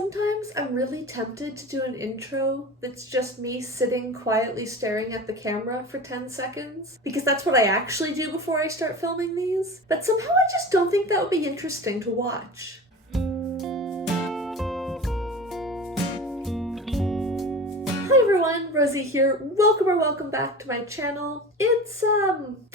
sometimes I'm really tempted to do an intro that's just me sitting quietly staring at the camera for 10 seconds, because that's what I actually do before I start filming these, but somehow I just don't think that would be interesting to watch. Hi everyone, Rosie here. Welcome back to my channel. It's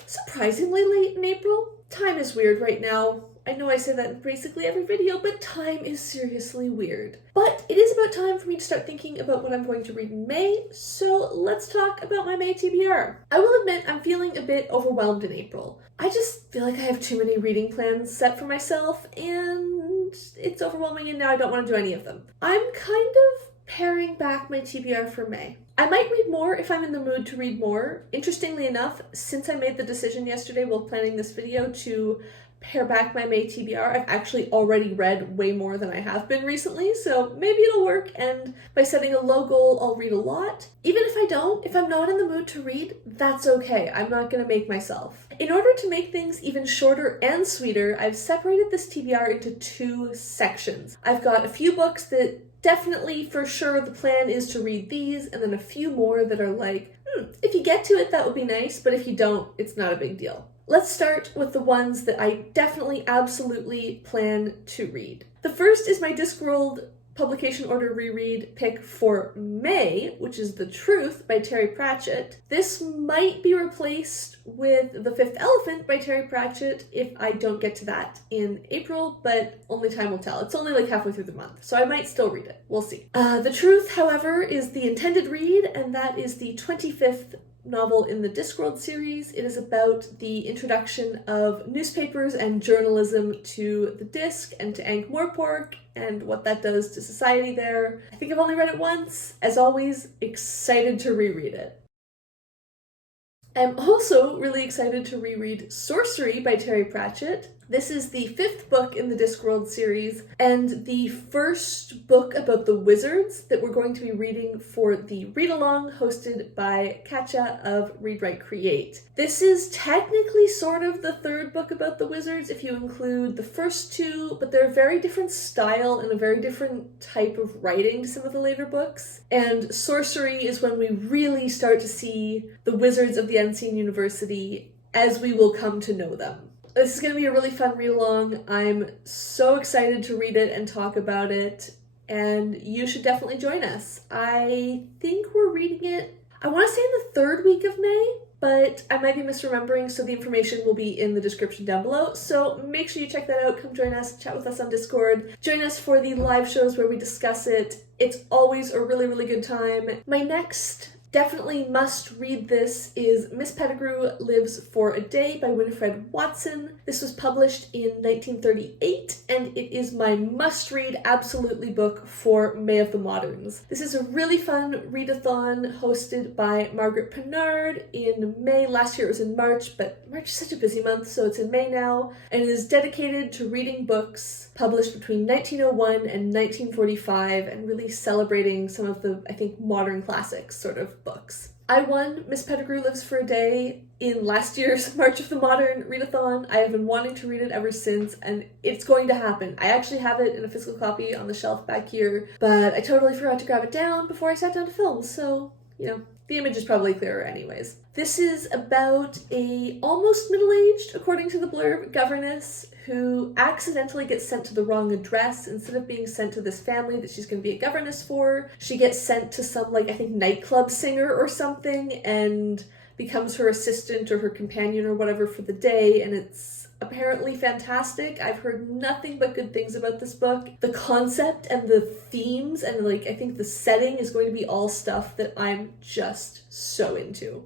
surprisingly late in April. Time is weird right now. I know I say that in basically every video, but time is seriously weird. But it is about time for me to start thinking about what I'm going to read in May, so let's talk about my May TBR. I will admit I'm feeling a bit overwhelmed in April. I just feel like I have too many reading plans set for myself, and it's overwhelming, and now I don't want to do any of them. I'm kind of paring back my TBR for May. I might read more if I'm in the mood to read more. Interestingly enough, since I made the decision yesterday while planning this video to pare back my May TBR, I've actually already read way more than I have been recently, so maybe it'll work, and by setting a low goal, I'll read a lot. Even if I don't, if I'm not in the mood to read, that's okay. I'm not gonna make myself. In order to make things even shorter and sweeter, I've separated this TBR into two sections. I've got a few books that definitely, for sure, the plan is to read these, and then a few more that are like, if you get to it, that would be nice, but if you don't, it's not a big deal. Let's start with the ones that I definitely, absolutely plan to read. The first is my Discworld publication order reread pick for May, which is The Truth by Terry Pratchett. This might be replaced with The Fifth Elephant by Terry Pratchett if I don't get to that in April, but only time will tell. It's only like halfway through the month, so I might still read it. We'll see. The Truth, however, is the intended read, and that is the 25th novel in the Discworld series. It is about the introduction of newspapers and journalism to the Disc and to Ankh-Morpork and what that does to society there. I think I've only read it once. As always, excited to reread it. I'm also really excited to reread Sourcery by Terry Pratchett. This is the 5th book in the Discworld series and the first book about the wizards that we're going to be reading for the Readalong hosted by Cockshutt of Read Write Create. This is technically sort of the 3rd book about the wizards if you include the first two, but they're a very different style and a very different type of writing to some of the later books. And Sourcery is when we really start to see the wizards of the Unseen University as we will come to know them. This is going to be a really fun read-along. I'm so excited to read it and talk about it, and you should definitely join us. I think we're reading it, I want to say in the 3rd week of May, but I might be misremembering, so the information will be in the description down below. So make sure you check that out. Come join us, chat with us on Discord. Join us for the live shows where we discuss it. It's always a really, really good time. My next definitely must read this is Miss Pettigrew Lives for a Day by Winifred Watson. This was published in 1938, and it is my must-read absolutely book for May of the Moderns. This is a really fun readathon hosted by Margaret Pennard in May. Last year it was in March, but March is such a busy month, so it's in May now, and it is dedicated to reading books published between 1901 and 1945, and really celebrating some of the, I think, modern classics sort of books. I won Miss Pettigrew Lives for a Day in last year's March of the Modern readathon. I have been wanting to read it ever since, and it's going to happen. I actually have it in a physical copy on the shelf back here, but I totally forgot to grab it down before I sat down to film, so, you know, the image is probably clearer anyways. This is about a almost middle-aged, according to the blurb, governess who accidentally gets sent to the wrong address. Instead of being sent to this family that she's going to be a governess for, she gets sent to some, like, I think nightclub singer or something, and becomes her assistant or her companion or whatever for the day, and it's apparently fantastic. I've heard nothing but good things about this book. The concept and the themes and, like, I think the setting is going to be all stuff that I'm just so into.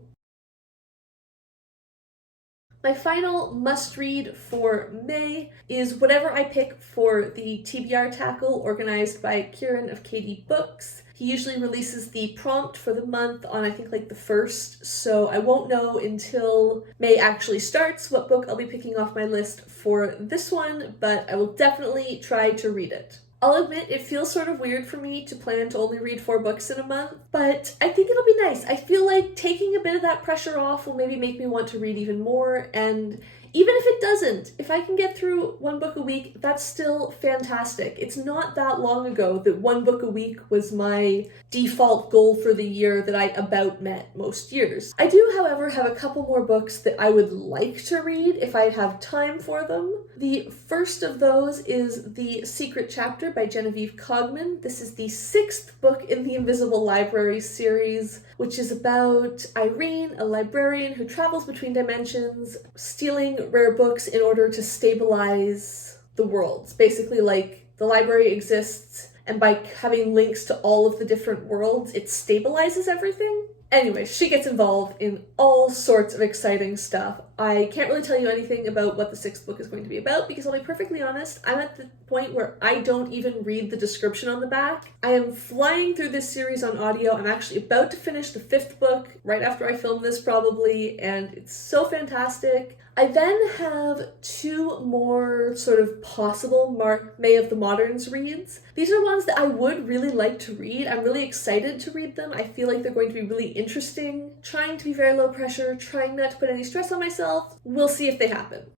My final must-read for May is whatever I pick for the TBR Tackle organized by Kieran of KD Books. He usually releases the prompt for the month on, I think, like the 1st, so I won't know until May actually starts what book I'll be picking off my list for this one, but I will definitely try to read it. I'll admit it feels sort of weird for me to plan to only read 4 books in a month, but I think it'll be nice. I feel like taking a bit of that pressure off will maybe make me want to read even more, and Even if it doesn't, if I can get through one book a week, that's still fantastic. It's not that long ago that one book a week was my default goal for the year that I about met most years. I do, however, have a couple more books that I would like to read if I have time for them. The first of those is The Secret Chapter by Genevieve Cogman. This is the 6th book in the Invisible Library series, which is about Eileen, a librarian who travels between dimensions, stealing rare books in order to stabilize the worlds. Basically, like, the library exists, and by having links to all of the different worlds, it stabilizes everything. Anyway, she gets involved in all sorts of exciting stuff. I can't really tell you anything about what the 6th book is going to be about because I'll be perfectly honest, I'm at the point where I don't even read the description on the back. I am flying through this series on audio. I'm actually about to finish the 5th book right after I film this probably, and it's so fantastic. I then have 2 more sort of possible May of the Moderns reads. These are ones that I would really like to read. I'm really excited to read them. I feel like they're going to be really interesting. Trying to be very low pressure, trying not to put any stress on myself. We'll see if they happen.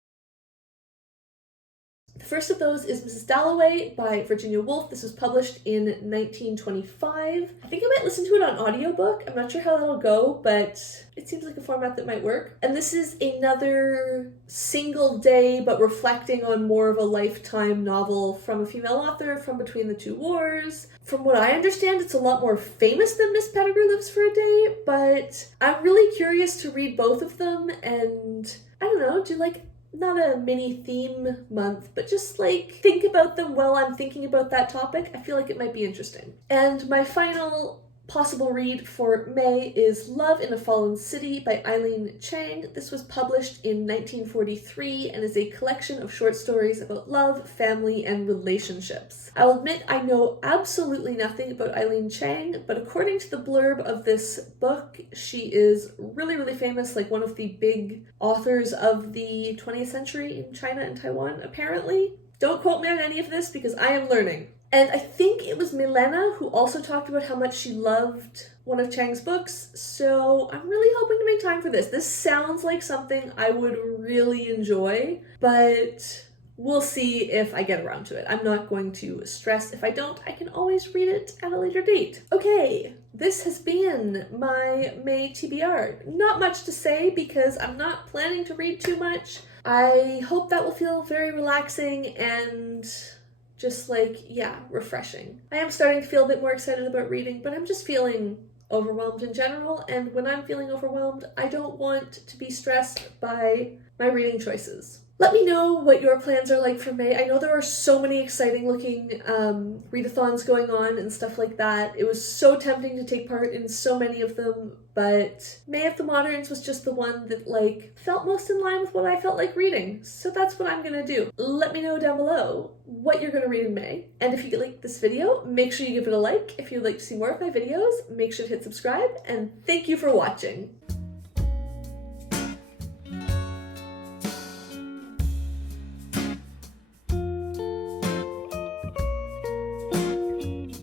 The first of those is Mrs. Dalloway by Virginia Woolf. This was published in 1925. I think I might listen to it on audiobook. I'm not sure how that'll go, but it seems like a format that might work. And this is another single day, but reflecting on more of a lifetime novel from a female author from between the 2 wars. From what I understand, it's a lot more famous than Miss Pettigrew Lives for a Day, but I'm really curious to read both of them and, I don't know, do like not a mini theme month, but just like think about them while I'm thinking about that topic. I feel like it might be interesting. And my final possible read for May is Love in a Fallen City by Eileen Chang. This was published in 1943 and is a collection of short stories about love, family, and relationships. I'll admit I know absolutely nothing about Eileen Chang, but according to the blurb of this book, she is really, really famous, like one of the big authors of the 20th century in China and Taiwan, apparently. Don't quote me on any of this because I am learning. And I think it was Milena who also talked about how much she loved one of Chang's books, so I'm really hoping to make time for this. This sounds like something I would really enjoy, but we'll see if I get around to it. I'm not going to stress. If I don't, I can always read it at a later date. Okay, this has been my May TBR. Not much to say because I'm not planning to read too much. I hope that will feel very relaxing and just like, yeah, refreshing. I am starting to feel a bit more excited about reading, but I'm just feeling overwhelmed in general, and when I'm feeling overwhelmed, I don't want to be stressed by my reading choices. Let me know what your plans are like for May. I know there are so many exciting looking readathons going on and stuff like that. It was so tempting to take part in so many of them, but May of the Moderns was just the one that like felt most in line with what I felt like reading. So that's what I'm gonna do. Let me know down below what you're gonna read in May. And if you like this video, make sure you give it a like. If you'd like to see more of my videos, make sure to hit subscribe, and thank you for watching.